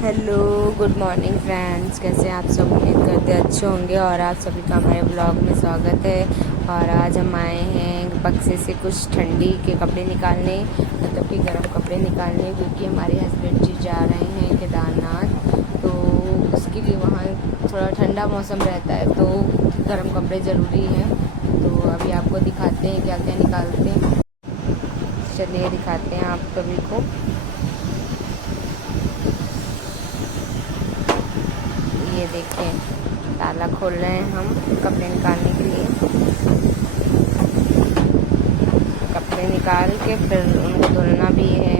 Hello, good morning friends. कैसे आप सब? उम्मीद करते अच्छे होंगे और आप सभी का हमारे ब्लॉग में स्वागत है। और आज हम आए हैं बक्से से कुछ ठंडी के कपड़े निकालने, मतलब कि गर्म कपड़े निकालने, क्योंकि हमारे हस्बैंड जी जा रहे हैं केदारनाथ। तो उसके लिए वहाँ थोड़ा ठंडा मौसम रहता है, तो गर्म कपड़े ज़रूरी हैं। तो अभी आपको दिखाते हैं क्या क्या निकालते हैं। चलिए दिखाते हैं आप सभी को। ये देखें, ताला खोल रहे हैं हम कपड़े निकालने के लिए। कपड़े निकाल के फिर उनको धुलना भी है,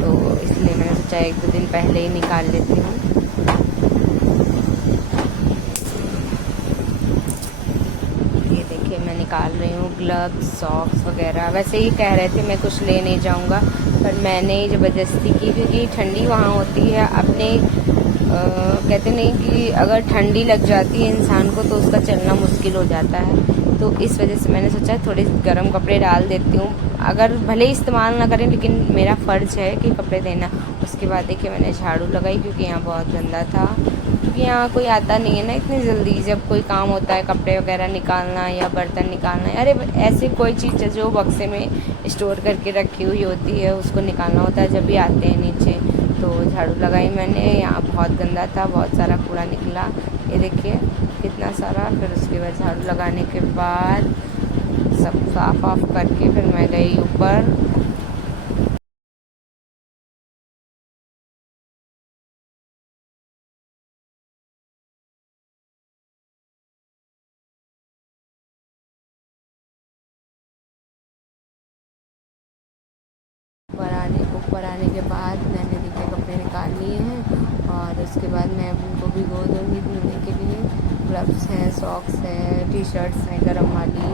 तो इसलिए मैंने सोचा एक दो दिन पहले ही निकाल लेती हूँ। ये देखिए, मैं निकाल रही हूँ ग्लव्स, सॉक्स वगैरह। वैसे ही कह रहे थे मैं कुछ ले नहीं जाऊँगा, पर मैंने ज़बरदस्ती की, क्योंकि ठंडी वहाँ होती है। अपने कहते नहीं कि अगर ठंडी लग जाती है इंसान को तो उसका चलना मुश्किल हो जाता है। तो इस वजह से मैंने सोचा थोड़े गर्म कपड़े डाल देती हूँ, अगर भले इस्तेमाल ना करें, लेकिन मेरा फ़र्ज़ है कि कपड़े देना। उसके बाद देखिए मैंने झाड़ू लगाई, क्योंकि यहाँ बहुत गंदा था। क्योंकि यहाँ कोई आता नहीं है ना इतनी जल्दी। जब कोई काम होता है, कपड़े वगैरह निकालना या बर्तन निकालना, अरे ऐसे कोई चीज़ जो बक्से में स्टोर करके रखी हुई होती है उसको निकालना होता है जब भी आते हैं नीचे। तो झाड़ू लगाई मैंने, यहाँ बहुत गंदा था, बहुत सारा कूड़ा निकला। ये देखिए कितना सारा। फिर उसके बाद झाड़ू लगाने के बाद सब साफ ऑफ करके फिर मैं गई ऊपर। ऊपर आने के बाद मैंने देखिए कपड़े निकाल लिए हैं, और उसके बाद मैं उनको भिगो दूँगी धुलने के लिए। ग्लव्स हैं, सॉक्स है, टी शर्ट्स हैं गर्म वाली,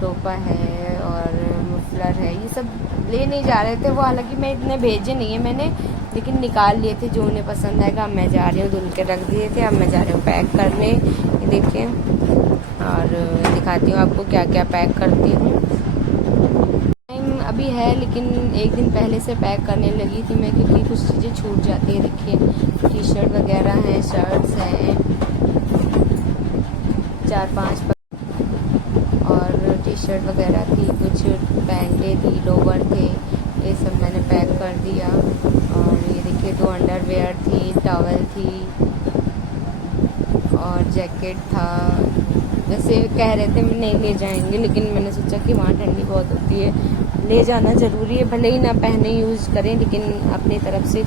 टोपा है और मफलर है। ये सब ले नहीं जा रहे थे वो, हालांकि मैं इतने भेजे नहीं है मैंने, लेकिन निकाल लिए थे जो उन्हें पसंद आएगा। अब मैं जा रही हूँ, धुल के रख दिए थे, अब मैं जा रही हूँ पैक करने। ये देखिए, और दिखाती हूँ आपको क्या क्या पैक करती हूँ। टाइम अभी है, लेकिन एक दिन पहले से पैक करने लगी थी मैं, क्योंकि कुछ चीज़ें छूट जाती हैं। देखिए टी शर्ट वगैरह हैं, शर्ट्स हैं, 4-5 और टी शर्ट वगैरह थी, कुछ पैंटें थी, लोवर थे, ये सब मैंने पैक कर दिया। और ये देखिए 2 अंडरवेयर थी, टॉवल थी और जैकेट था। वैसे कह रहे थे नहीं ले जाएंगे, लेकिन मैंने सोचा कि वहाँ ठंडी बहुत होती है, ले जाना ज़रूरी है। भले ही ना पहने यूज़ करें, लेकिन अपनी तरफ से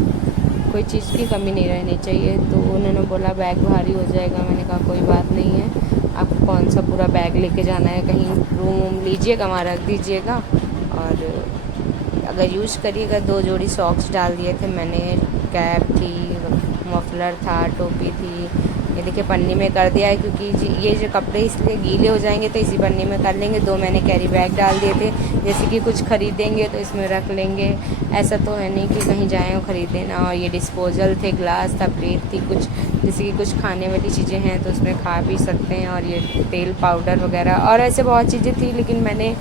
कोई चीज़ की कमी नहीं रहनी चाहिए। तो उन्होंने बोला बैग भारी हो जाएगा। मैंने कहा कोई बात नहीं है, आपको कौन सा पूरा बैग लेके जाना है, कहीं रूम लीजिएगा वहाँ रख दीजिएगा। और अगर यूज़ करिएगा। 2 जोड़ी सॉक्स डाल दिए थे मैंने, कैप थी, मफलर था, टोपी थी। ये देखिए पन्नी में कर दिया है, क्योंकि ये जो कपड़े इसलिए गीले हो जाएंगे तो इसी पन्नी में कर लेंगे। 2 मैंने कैरी बैग डाल दिए थे, जैसे कि कुछ ख़रीदेंगे तो इसमें रख लेंगे। ऐसा तो है नहीं कि कहीं जाएँ और ख़रीदें ना। और ये डिस्पोजल थे, ग्लास था, प्लेट थी, कुछ जैसे कि कुछ खाने वाली चीज़ें हैं तो उसमें खा भी सकते हैं। और ये तेल पाउडर वगैरह और ऐसे बहुत चीज़ें थी, लेकिन मैंने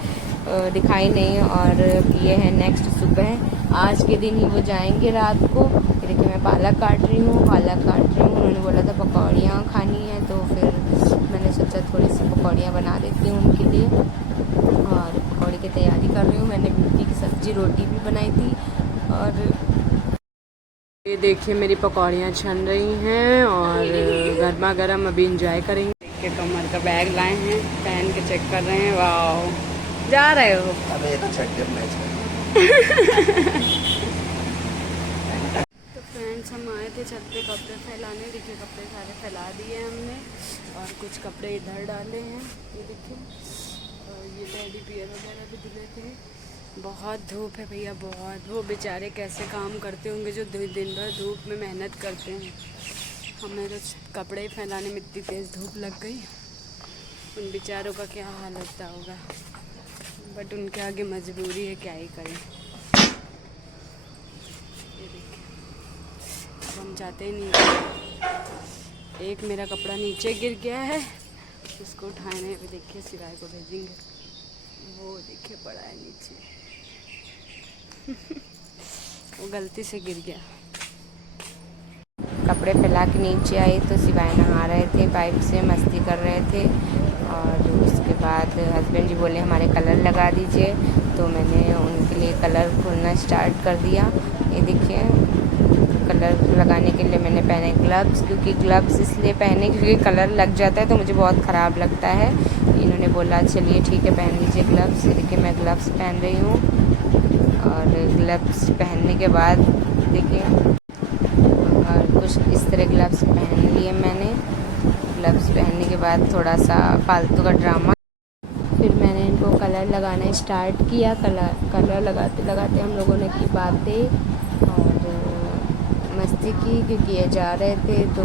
दिखाई नहीं। और ये है नेक्स्ट सुबह, आज के दिन ही वो जाएंगे रात को। ये देखिए मैं पालक काट रही हूँ। उन्होंने बोला था पकौड़ियाँ खानी है, तो फिर मैंने सोचा थोड़ी सी पकौड़ियाँ बना देती हूँ उनके लिए, और पकौड़ी की तैयारी कर रही हूँ। मैंने भिंडी की सब्ज़ी, रोटी भी बनाई थी। और ये देखिए मेरी पकौड़ियाँ छन रही हैं और गर्मा गर्म अभी इंजॉय करेंगे। देखिए कमर का बैग लाए हैं, पहन के चेक कर रहे हैं। वाह, जा रहे हो? अबे ये तो छठ मैच है। तो फ्रेंड्स हम आए थे छत पे कपड़े फैलाने। देखिए कपड़े सारे फैला दिए हमने, और कुछ कपड़े इधर डाले हैं। ये देखिए, और ये टेडी बियर वगैरह भी धुले थे। बहुत धूप है भैया, बहुत। वो बेचारे कैसे काम करते होंगे जो दिन भर धूप में मेहनत करते हैं। हमें तो कपड़े फैलाने में इतनी तेज़ धूप लग गई, उन बेचारों का क्या हाल होता होगा। बट उनके आगे मजबूरी है, क्या ही करें। ये देखिए, अब हम जाते ही नहीं। एक मेरा कपड़ा नीचे गिर गया है, उसको उठाने पे देखिए सिवाय को भेजेंगे। वो देखिए पड़ा है नीचे। वो गलती से गिर गया। कपड़े फैला के नीचे आई तो सिवाय नहा रहे थे, पाइप से मस्ती कर रहे थे। और उसके बाद हस्बैंड जी बोले हमारे कलर लगा दीजिए, तो मैंने उनके लिए कलर खोलना स्टार्ट कर दिया। ये देखिए कलर लगाने के लिए मैंने पहने ग्लव्स, क्योंकि ग्लव्स इसलिए पहने क्योंकि कलर लग जाता है तो मुझे बहुत ख़राब लगता है। इन्होंने बोला चलिए ठीक है पहन लीजिए ग्लव्स। देखिए मैं ग्लव्स पहन रही हूँ। और ग्लव्स पहनने के बाद देखिए और कुछ इस तरह ग्लव्स पहन लिए मैंने। ग्लव्स पहनने के बाद थोड़ा सा फालतू का ड्रामा, फिर मैंने इनको कलर लगाना स्टार्ट किया। कलर लगाते लगाते हम लोगों ने की बातें और मस्ती की, क्योंकि ये जा रहे थे तो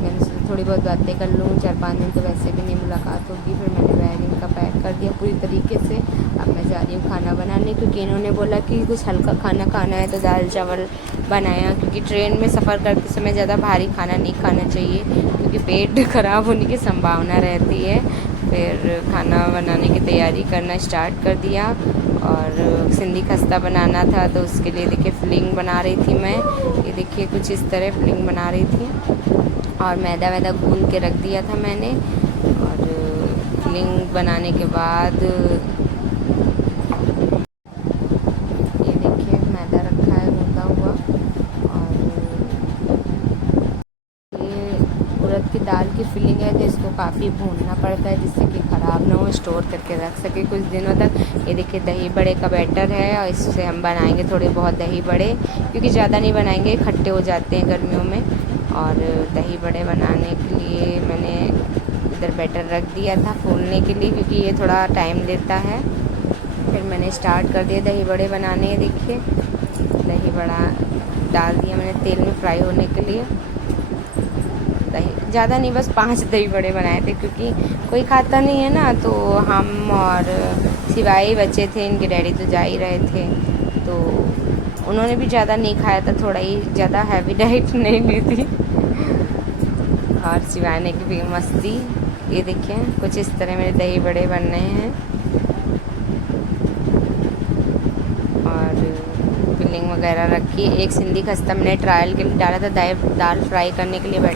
मैंने सोचा थोड़ी बहुत बातें कर लूँ। 4-5 दिन तो वैसे भी नहीं मुलाकात होगी। फिर मैंने बैग इनका पैक कर दिया पूरी तरीके से। अब मैं जा रही हूँ खाना बनाने, क्योंकि इन्होंने बोला कि कुछ हल्का खाना खाना है तो दाल चावल बनाया, क्योंकि ट्रेन में सफ़र करते समय ज़्यादा भारी खाना नहीं खाना चाहिए, क्योंकि पेट ख़राब होने की संभावना रहती है। फिर खाना बनाने की तैयारी करना स्टार्ट कर दिया। और सिंधी खस्ता बनाना था तो उसके लिए देखिए फिलिंग बना रही थी मैं। ये देखिए कुछ इस तरह फिलिंग बना रही थी और मैदा वैदा गूंद के रख दिया था मैंने। और फिलिंग बनाने के बाद ये देखिए मैदा रखा है गूंदा हुआ। और ये उड़द की दाल की फिलिंग है तो इसको काफ़ी भूनना पड़ता है जिससे कि ख़राब ना हो, स्टोर करके रख सके कुछ दिनों तक। ये देखिए दही बड़े का बैटर है और इससे हम बनाएंगे थोड़े बहुत दही बड़े, क्योंकि ज़्यादा नहीं बनाएंगे, खट्टे हो जाते हैं गर्मियों में। और दही बड़े बनाने के लिए मैंने इधर बैटर रख दिया था फूलने के लिए, क्योंकि ये थोड़ा टाइम लेता है। फिर मैंने स्टार्ट कर दिया दही बड़े बनाने। देखिए दही बड़ा डाल दिया मैंने तेल में फ्राई होने के लिए। दही ज़्यादा नहीं, बस 5 दही बड़े बनाए थे, क्योंकि कोई खाता नहीं है ना, तो हम और सिवाय ही बच्चे थे। इनके डैडी तो जा ही रहे थे तो उन्होंने भी ज़्यादा नहीं खाया था, थोड़ा ही, ज़्यादा हैवी डाइट नहीं ली थी। और सिवाय ने की भी मस्ती। ये देखिए कुछ इस तरह मेरे दही बड़े बन रहे हैं। और फिलिंग वगैरह रखी। एक सिंधी खस्ता मैंने ट्रायल के लिए डाला था, दाल फ्राई करने के लिए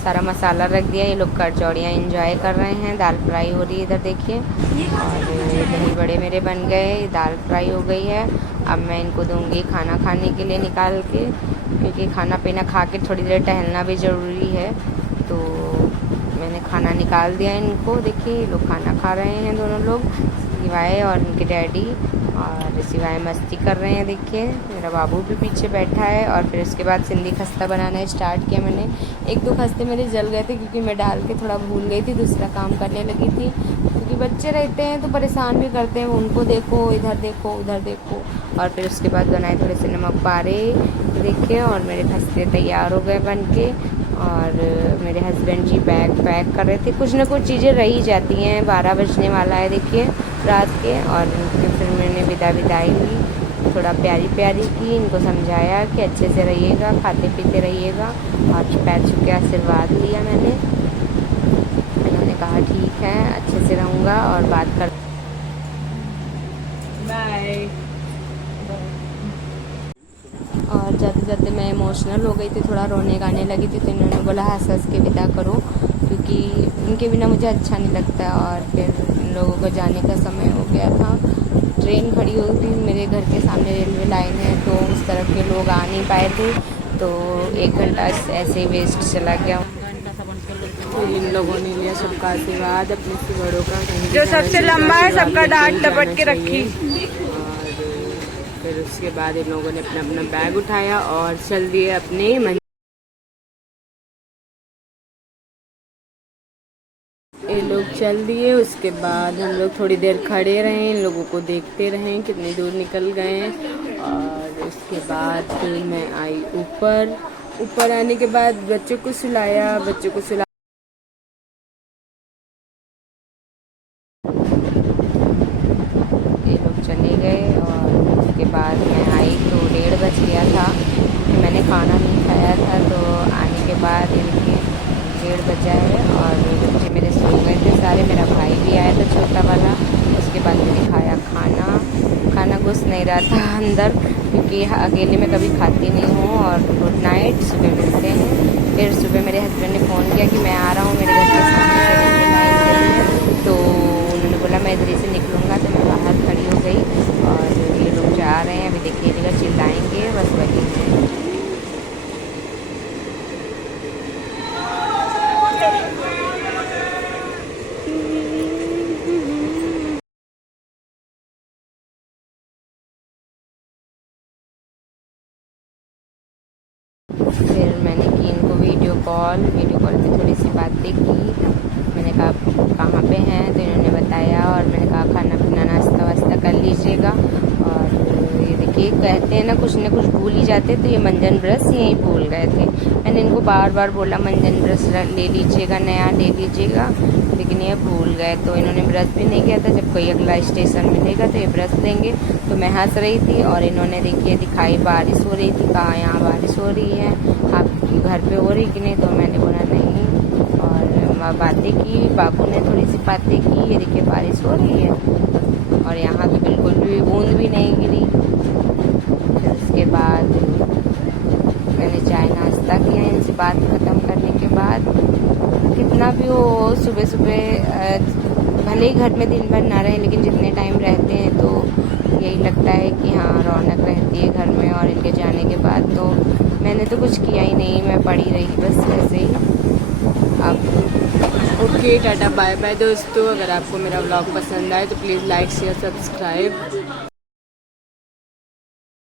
सारा मसाला रख दिया। ये लोग कचौड़ियाँ एंजॉय कर रहे हैं, दाल फ्राई हो रही है इधर देखिए। और दही बड़े मेरे बन गए, दाल फ्राई हो गई है। अब मैं इनको दूंगी खाना खाने के लिए निकाल के, क्योंकि खाना पीना खा के थोड़ी देर टहलना भी ज़रूरी है। तो मैंने खाना निकाल दिया इनको। देखिए ये लोग खाना खा रहे हैं दोनों लोग, सिवाय और उनके डैडी। और सिवाय मस्ती कर रहे हैं। देखिए मेरा बाबू भी पीछे बैठा है। और फिर उसके बाद सिंधी खस्ता बनाना स्टार्ट किया मैंने। 1-2 खस्ते मेरे जल गए थे, क्योंकि मैं डाल के थोड़ा भूल गई थी, दूसरा काम करने लगी थी। क्योंकि बच्चे रहते हैं तो परेशान भी करते हैं, उनको देखो, इधर देखो, उधर देखो। और फिर उसके बाद बनाए थोड़े से नमक पारे। देखिए और मेरे खस्ते तैयार हो गए बन के। और मेरे हस्बैंड जी बैग पैक कर रहे थे। कुछ ना कुछ चीज़ें रही जाती हैं। 12 बजने वाला है देखिए रात के। और फिर मैंने विदाई ली, थोड़ा प्यारी प्यारी की, इनको समझाया कि अच्छे से रहिएगा, खाते पीते रहिएगा। और पैर छू के आशीर्वाद लिया मैंने। इन्होंने कहा ठीक है अच्छे से रहूँगा और बात कर। बाय। और जाते जाते मैं इमोशनल हो गई थी, थोड़ा रोने गाने लगी थी, तो इन्होंने बोला हंस के विदा करो, क्योंकि इनके बिना मुझे अच्छा नहीं लगता। और फिर इन लोगों को जाने का समय हो गया था। ट्रेन खड़ी हुई थी मेरे घर के सामने, रेलवे लाइन है, तो उस तरफ के लोग आ नहीं पाए थे, तो 1 घंटा ऐसे ही वेस्ट चला गया। तो इन लोगों ने लिया सबका आशीर्वाद, अपने से बड़ों का, जो सबसे लंबा है सबका डांट टपट के रखी। फिर उसके बाद इन लोगों ने अपना अपना बैग उठाया और चल दिए अपने मन। ये लोग चल दिए। उसके बाद हम लोग थोड़ी देर खड़े रहे, इन लोगों को देखते रहे कितनी दूर निकल गए। और उसके बाद फिर मैं आई ऊपर आने के बाद बच्चों को सुलाया। ये लोग चले गए। और उसके बाद मैं आई तो 1:30 बज गया था, क्योंकि मैंने खाना नहीं खाया था। तो आने के बाद इनके 1:30 बजा है और बच्चे मेरे सो गए थे सारे। मेरा भाई भी आया था छोटा वाला। उसके बाद मैंने खाया खाना घुस नहीं रहा था अंदर, क्योंकि अकेले में कभी खाती नहीं हूँ। और गुड नाइट। नाइट, सुबह मिलते हैं। फिर सुबह मेरे हस्बैंड ने फ़ोन किया कि मैं आ रहा हूँ मेरे घर के सामने से लाइन के लिए, तो उन्होंने बोला मैं इधर से निकलूँगा, तो मैं बाहर खड़ी हो गई और ये लोग जा रहे हैं, अभी देखिएगा चिल्लाएँगे, बस वही है। फिर मैंने की इनको वीडियो कॉल पे थोड़ी सी बातें की। मैंने कहा कहाँ पे हैं, तो इन्होंने बताया और मैंने कहा खाना पीना नाश्ता वास्ता कर लीजिएगा। और ये देखिए कहते हैं ना कुछ भूल ही जाते, तो ये मंजन ब्रश यहीं भूल गए थे। मैंने इनको बार बार बोला मंजन ब्रश ले लीजिएगा, नया ले लीजिएगा, लेकिन ये भूल गए। तो इन्होंने ब्रश भी नहीं किया था। जब कोई अगला स्टेशन मिलेगा तो ये ब्रश लेंगे। तो मैं हंस रही थी और इन्होंने देखिए दिखाई बारिश हो रही थी, कहा यहाँ बारिश हो रही है, आपके घर पे हो रही कि नहीं, तो मैंने बोला नहीं। और बातें की, बाबू ने थोड़ी सी बातें की, ये देखिए बारिश हो रही है और यहाँ तो बिल्कुल भी बूंद भी नहीं गिरी। फिर उसके बाद मैंने चाय नाश्ता किया। इनसे बात ख़त्म करने के बाद कितना भी हो सुबह सुबह भले ही घर में दिन भर ना रहे, लेकिन जितने टाइम रहते हैं तो यही लगता है कि हाँ रौनक रहती है घर में। और इनके जाने के बाद तो मैंने तो कुछ किया ही नहीं, मैं पड़ी रही बस ऐसे ही। अब ओके टाटा बाय बाय दोस्तों। अगर आपको मेरा व्लॉग पसंद आए तो प्लीज़ लाइक शेयर सब्सक्राइब